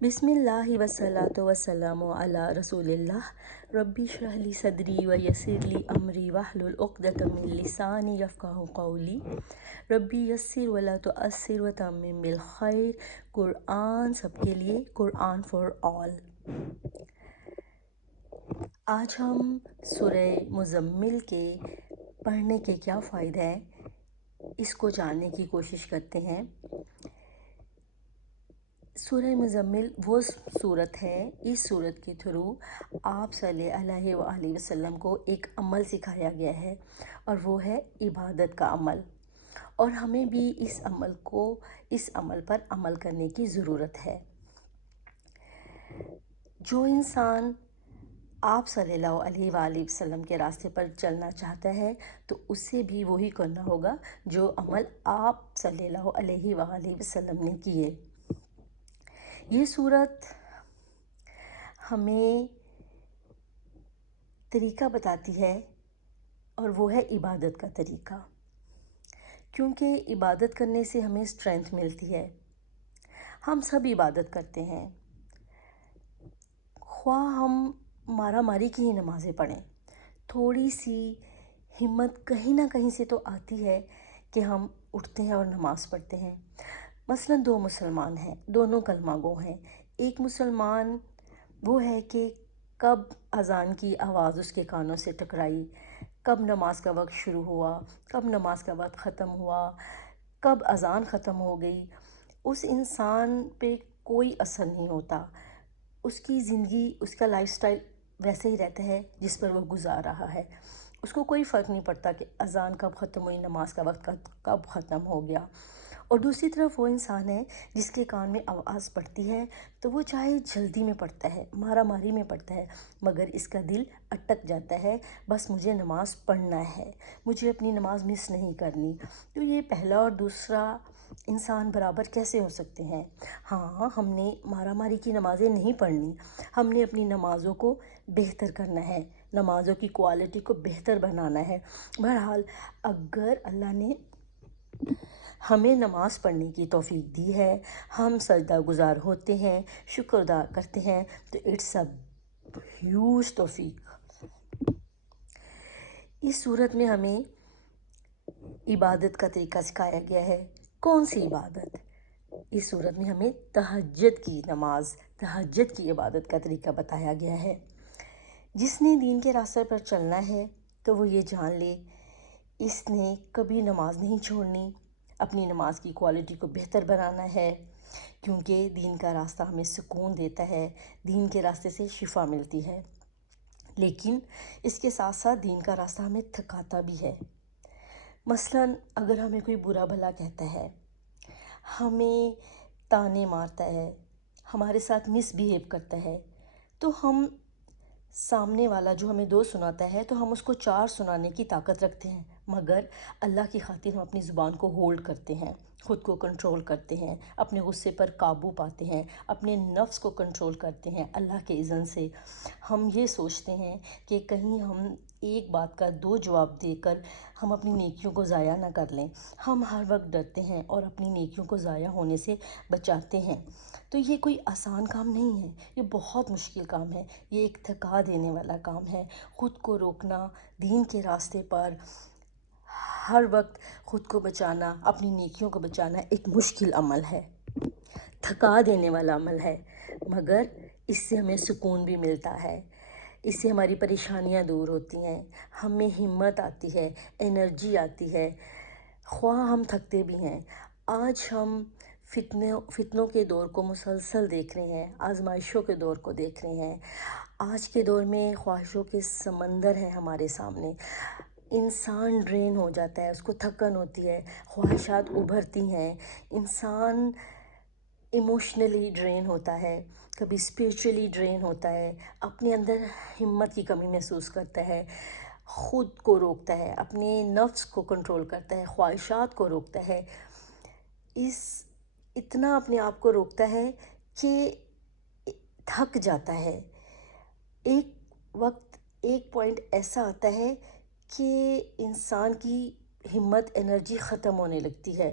بسم اللہ وسلاۃ وسلام علی رسول اللہ ربی اشرح لی صدری ویسر لی امری واحلل عقدۃ من لسانی یفقہوا قولی ربی یسر ولا تعسر وتمم بالخیر۔ قرآن سب کے لیے، قرآن فار آل۔ آج ہم سورہ مزمل کے پڑھنے کے کیا فائدے ہیں اس کو جاننے کی کوشش کرتے ہیں۔ سورہ مزمل وہ صورت ہے، اس صورت کے تھرو آپ صلی اللہ علیہ وسلم کو ایک عمل سکھایا گیا ہے، اور وہ ہے عبادت کا عمل، اور ہمیں بھی اس عمل پر عمل کرنے کی ضرورت ہے۔ جو انسان آپ صلی اللہ علیہ وآلہ وسلم کے راستے پر چلنا چاہتا ہے تو اسے بھی وہی کرنا ہوگا جو عمل آپ صلی اللہ علیہ وآلہ وسلم نے کیے۔ یہ صورت ہمیں طریقہ بتاتی ہے، اور وہ ہے عبادت کا طریقہ، کیونکہ عبادت کرنے سے ہمیں اسٹرینتھ ملتی ہے۔ ہم سب عبادت کرتے ہیں، خواہ ہم مارا ماری کی ہی نمازیں پڑھیں، تھوڑی سی ہمت کہیں نہ کہیں سے تو آتی ہے کہ ہم اٹھتے ہیں اور نماز پڑھتے ہیں۔ مثلا دو مسلمان ہیں، دونوں کلمہ گو ہیں۔ ایک مسلمان وہ ہے کہ کب اذان کی آواز اس کے کانوں سے ٹکرائی، کب نماز کا وقت شروع ہوا، کب نماز کا وقت ختم ہوا، کب اذان ختم ہو گئی، اس انسان پہ کوئی اثر نہیں ہوتا۔ اس کی زندگی، اس کا لائف سٹائل ویسے ہی رہتا ہے جس پر وہ گزار رہا ہے۔ اس کو کوئی فرق نہیں پڑتا کہ اذان کب ختم ہوئی، نماز کا وقت کب ختم ہو گیا۔ اور دوسری طرف وہ انسان ہے جس کے کان میں آواز پڑتی ہے تو وہ چاہے جلدی میں پڑھتا ہے، مارا ماری میں پڑھتا ہے، مگر اس کا دل اٹک جاتا ہے، بس مجھے نماز پڑھنا ہے، مجھے اپنی نماز مس نہیں کرنی۔ تو یہ پہلا اور دوسرا انسان برابر کیسے ہو سکتے ہیں؟ ہاں، ہم نے مارا ماری کی نمازیں نہیں پڑھنی، ہم نے اپنی نمازوں کو بہتر کرنا ہے، نمازوں کی کوالٹی کو بہتر بنانا ہے۔ بہرحال اگر اللہ نے ہمیں نماز پڑھنے کی توفیق دی ہے، ہم سجدہ گزار ہوتے ہیں، شکر ادا کرتے ہیں، تو اٹس اے ہیوج توفیق۔ اس صورت میں ہمیں عبادت کا طریقہ سکھایا گیا ہے۔ کون سی عبادت؟ اس صورت میں ہمیں تہجد کی نماز، تہجد کی عبادت کا طریقہ بتایا گیا ہے۔ جس نے دین کے راستے پر چلنا ہے تو وہ یہ جان لے، اس نے کبھی نماز نہیں چھوڑنی، اپنی نماز کی کوالٹی کو بہتر بنانا ہے، کیونکہ دین کا راستہ ہمیں سکون دیتا ہے، دین کے راستے سے شفا ملتی ہے۔ لیکن اس کے ساتھ ساتھ دین کا راستہ ہمیں تھکاتا بھی ہے۔ مثلاً اگر ہمیں کوئی برا بھلا کہتا ہے، ہمیں تانے مارتا ہے، ہمارے ساتھ مس بیہیو کرتا ہے، تو ہم سامنے والا جو ہمیں دو سناتا ہے تو ہم اس کو چار سنانے کی طاقت رکھتے ہیں، مگر اللہ کی خاطر ہم اپنی زبان کو ہولڈ کرتے ہیں، خود کو کنٹرول کرتے ہیں، اپنے غصے پر قابو پاتے ہیں، اپنے نفس کو کنٹرول کرتے ہیں اللہ کے اذن سے۔ ہم یہ سوچتے ہیں کہ کہیں ہم ایک بات کا دو جواب دے کر ہم اپنی نیکیوں کو ضائع نہ کر لیں۔ ہم ہر وقت ڈرتے ہیں اور اپنی نیکیوں کو ضائع ہونے سے بچاتے ہیں۔ تو یہ کوئی آسان کام نہیں ہے، یہ بہت مشکل کام ہے، یہ ایک تھکا دینے والا کام ہے۔ خود کو روکنا، دین کے راستے پر ہر وقت خود کو بچانا، اپنی نیکیوں کو بچانا ایک مشکل عمل ہے، تھکا دینے والا عمل ہے، مگر اس سے ہمیں سکون بھی ملتا ہے، اس سے ہماری پریشانیاں دور ہوتی ہیں، ہمیں ہمت آتی ہے، انرجی آتی ہے، خواہ ہم تھکتے بھی ہیں۔ آج ہم فتنوں کے دور کو مسلسل دیکھ رہے ہیں، آزمائشوں کے دور کو دیکھ رہے ہیں۔ آج کے دور میں خواہشوں کے سمندر ہیں ہمارے سامنے، انسان ڈرین ہو جاتا ہے، اس کو تھکن ہوتی ہے، خواہشات ابھرتی ہیں، انسان ایموشنلی ڈرین ہوتا ہے، کبھی اسپریچولی ڈرین ہوتا ہے، اپنے اندر ہمت کی کمی محسوس کرتا ہے، خود کو روکتا ہے، اپنے نفس کو کنٹرول کرتا ہے، خواہشات کو روکتا ہے، اتنا اپنے آپ کو روکتا ہے کہ تھک جاتا ہے۔ ایک وقت، ایک پوائنٹ ایسا آتا ہے کہ انسان کی ہمت، انرجی ختم ہونے لگتی ہے۔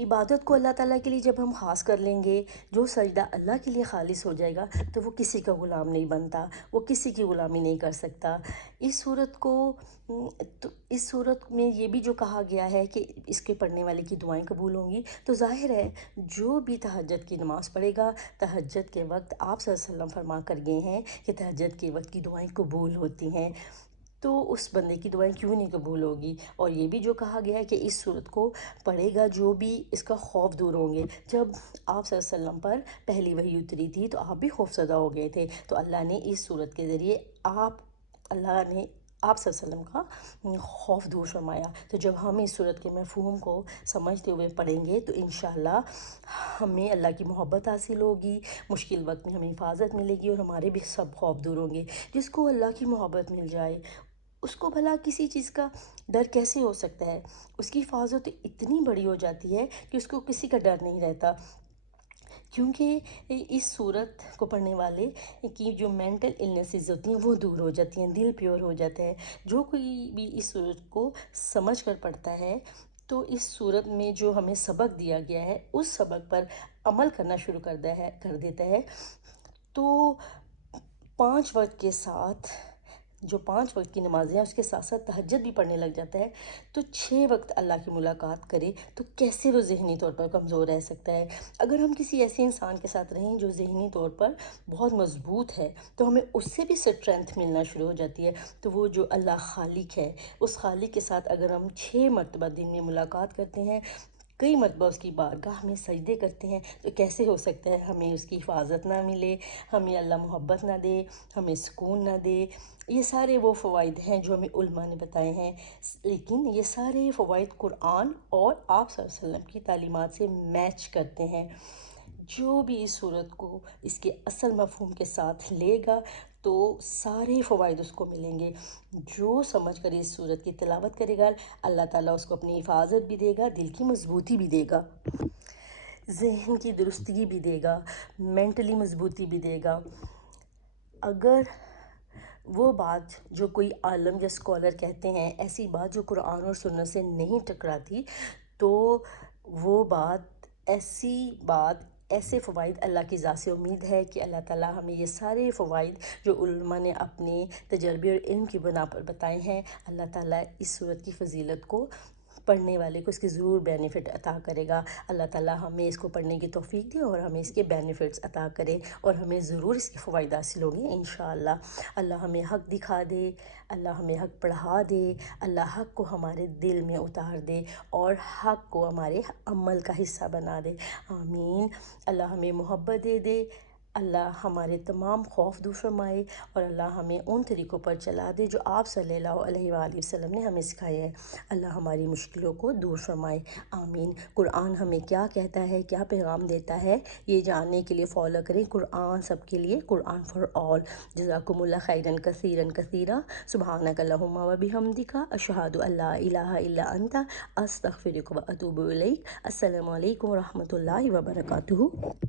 عبادت کو اللہ تعالیٰ کے لیے جب ہم خاص کر لیں گے، جو سجدہ اللہ کے لیے خالص ہو جائے گا تو وہ کسی کا غلام نہیں بنتا، وہ کسی کی غلامی نہیں کر سکتا۔ اس صورت کو تو اس صورت میں یہ بھی جو کہا گیا ہے کہ اس کے پڑھنے والے کی دعائیں قبول ہوں گی، تو ظاہر ہے جو بھی تہجد کی نماز پڑھے گا، تہجد کے وقت آپ صلی اللہ علیہ وسلم فرما کر گئے ہیں کہ تہجد کے وقت کی دعائیں قبول ہوتی ہیں، تو اس بندے کی دعائیں کیوں نہیں قبول ہوگی؟ اور یہ بھی جو کہا گیا ہے کہ اس صورت کو پڑھے گا جو بھی، اس کا خوف دور ہوں گے۔ جب آپ صلی اللہ علیہ وسلم پر پہلی وحی اتری تھی تو آپ بھی خوف زدہ ہو گئے تھے، تو اللہ نے اس صورت کے ذریعے اللہ نے آپ صلی اللہ علیہ وسلم کا خوف دور فرمایا۔ تو جب ہم اس صورت کے مفہوم کو سمجھتے ہوئے پڑھیں گے تو انشاءاللہ ہمیں اللہ کی محبت حاصل ہوگی، مشکل وقت میں ہمیں حفاظت ملے گی اور ہمارے بھی سب خوف دور ہوں گے۔ جس کو اللہ کی محبت مل جائے اس کو بھلا کسی چیز کا ڈر کیسے ہو سکتا ہے؟ اس کی حفاظت اتنی بڑی ہو جاتی ہے کہ اس کو کسی کا ڈر نہیں رہتا، کیونکہ اس صورت کو پڑھنے والے کی جو مینٹل النیسز ہوتی ہیں وہ دور ہو جاتی ہیں، دل پیور ہو جاتا ہے۔ جو کوئی بھی اس صورت کو سمجھ کر پڑھتا ہے تو اس صورت میں جو ہمیں سبق دیا گیا ہے اس سبق پر عمل کرنا شروع کر دیتا ہے، تو 5 وقت کے ساتھ جو 5 وقت کی نمازیں ہیں اس کے ساتھ ساتھ تہجد بھی پڑھنے لگ جاتا ہے، تو 6 وقت اللہ کی ملاقات کرے تو کیسے وہ ذہنی طور پر کمزور رہ سکتا ہے؟ اگر ہم کسی ایسے انسان کے ساتھ رہیں جو ذہنی طور پر بہت مضبوط ہے تو ہمیں اس سے بھی اسٹرینتھ ملنا شروع ہو جاتی ہے۔ تو وہ جو اللہ خالق ہے، اس خالق کے ساتھ اگر ہم 6 مرتبہ دن میں ملاقات کرتے ہیں، کئی مرتبہ اس کی بارگاہ میں سجدے کرتے ہیں، تو کیسے ہو سکتا ہے ہمیں اس کی حفاظت نہ ملے، ہمیں اللہ محبت نہ دے، ہمیں سکون نہ دے؟ یہ سارے وہ فوائد ہیں جو ہمیں علماء نے بتائے ہیں، لیکن یہ سارے فوائد قرآن اور آپ صلی اللہ علیہ وسلم کی تعلیمات سے میچ کرتے ہیں۔ جو بھی اس صورت کو اس کے اصل مفہوم کے ساتھ لے گا تو سارے فوائد اس کو ملیں گے۔ جو سمجھ کر اس صورت کی تلاوت کرے گا اللہ تعالیٰ اس کو اپنی حفاظت بھی دے گا، دل کی مضبوطی بھی دے گا، ذہن کی درستگی بھی دے گا، مینٹلی مضبوطی بھی دے گا۔ اگر وہ بات جو کوئی عالم یا اسکالر کہتے ہیں، ایسی بات جو قرآن اور سنت سے نہیں ٹکراتی، تو وہ بات ایسے فوائد اللہ کی ذات سے امید ہے کہ اللہ تعالیٰ ہمیں یہ سارے فوائد جو علماء نے اپنے تجربے اور علم کی بنا پر بتائے ہیں، اللہ تعالیٰ اس صورت کی فضیلت کو پڑھنے والے کو اس کے ضرور بینیفٹ عطا کرے گا۔ اللہ تعالیٰ ہمیں اس کو پڑھنے کی توفیق دے اور ہمیں اس کے بینیفٹس عطا کرے اور ہمیں ضرور اس کے فوائد حاصل ہوں گے انشاءاللہ۔ اللہ ہمیں حق دکھا دے، اللہ ہمیں حق پڑھا دے، اللہ حق کو ہمارے دل میں اتار دے اور حق کو ہمارے عمل کا حصہ بنا دے، آمین۔ اللہ ہمیں محبت دے دے، اللہ ہمارے تمام خوف دور فرمائے اور اللہ ہمیں ان طریقوں پر چلا دے جو آپ صلی اللہ علیہ وآلہ وسلم نے ہمیں سکھائے ہیں۔ اللہ ہماری مشکلوں کو دور فرمائے، آمین۔ قرآن ہمیں کیا کہتا ہے، کیا پیغام دیتا ہے، یہ جاننے کے لیے فالو کریں قرآن سب کے لیے، قرآن فار آل۔ جزاکم اللہ خیرا کثیرا کثیرا، سبحانک اللہم و بحمدک، اشہد ان لا الہ الا انت، استغفرک و اتوب الیک۔ السلام علیکم و رحمۃ اللہ وبرکاتہ۔